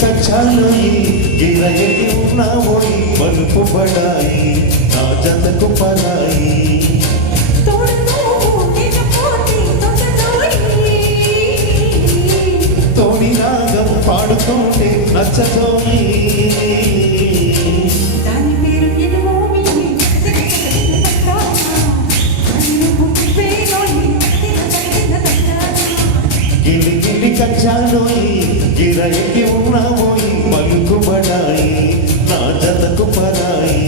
కచ్చాలోయి గిరయకి ఉన్నావోయి మలుపు పడాయి నా జతకు పరాయి తోడి రాగం పాడుతుంటే నచ్చతోయి గిలి గిలి కచ్చాలోయి గిరయకి ఉన్నావోయి మలుపు పడాయి నా జతకు పరాయి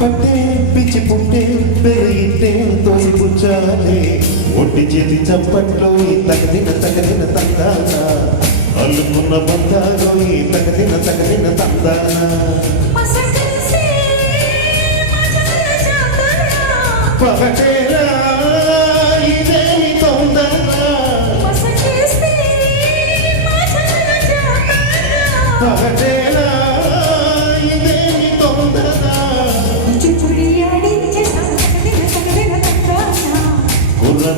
పట్టే పిచ్చి పుట్టే పెరిగితే తోసిపుచ్చాలే ఒట్టి చేతి చప్పట్లో తగదిన తందాన అల్లుకున్న బంధాలు తగదిన తందాన పగటేరా ఇదేమి తొందర పగటేరా ఇదేమి తొందర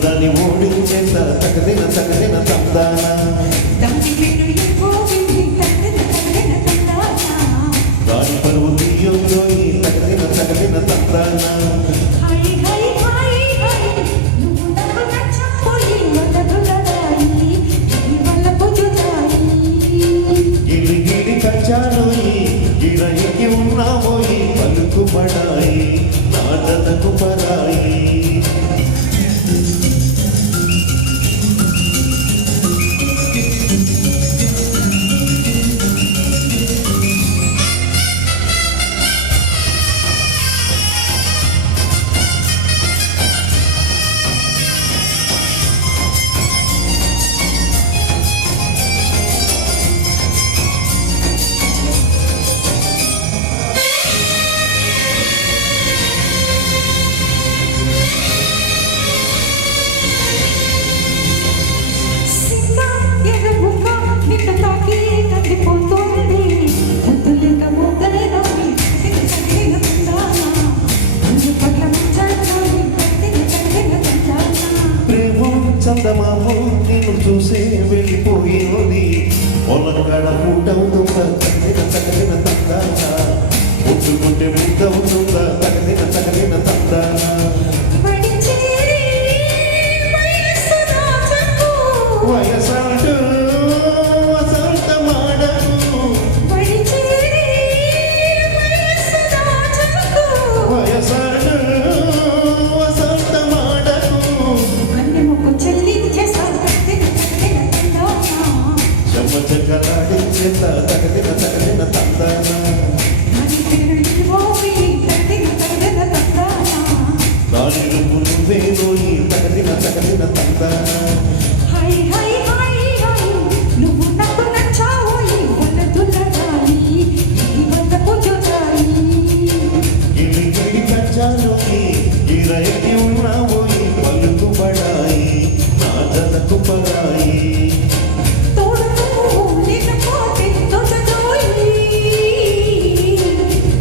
దాన్ని ఓడించేత తగదిన తందాన దాని పరువు తీయోయి తగదిన తందాన గిలి గిలి కచ్చాలోయి గిరయికి ఉన్నావోయి పలుకు పడాయి నా జతకు పరాయి చందమాము నిన్ను చూసే వెళ్ళిపోయేది పొలంగడ పూటవుతుందా తగదిన తందాన ముట్టుకుంటే ముద్దవుతుందా తగదిన తందాన వయసాడు వసంత మాడను వయసాడు వసంత మాడను చెమ్మచక్కలాడించేత తగదిన తందాన దాని రుపు నువ్వేలోయి తగదిన తందాన గిరయకి ఉన్నావోయి పలుకు పడాయి నా జతకు పరాయి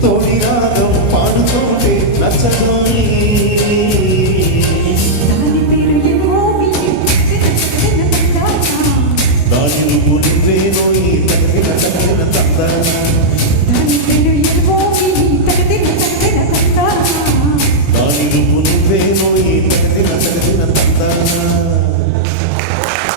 తోడి రాగం పాడుతోంటే నచ్చదోయి దాని నువ్వు నువ్వేనోయి తగదిన తందాన దాని నువ్వు నువ్వేనోయి తగదిన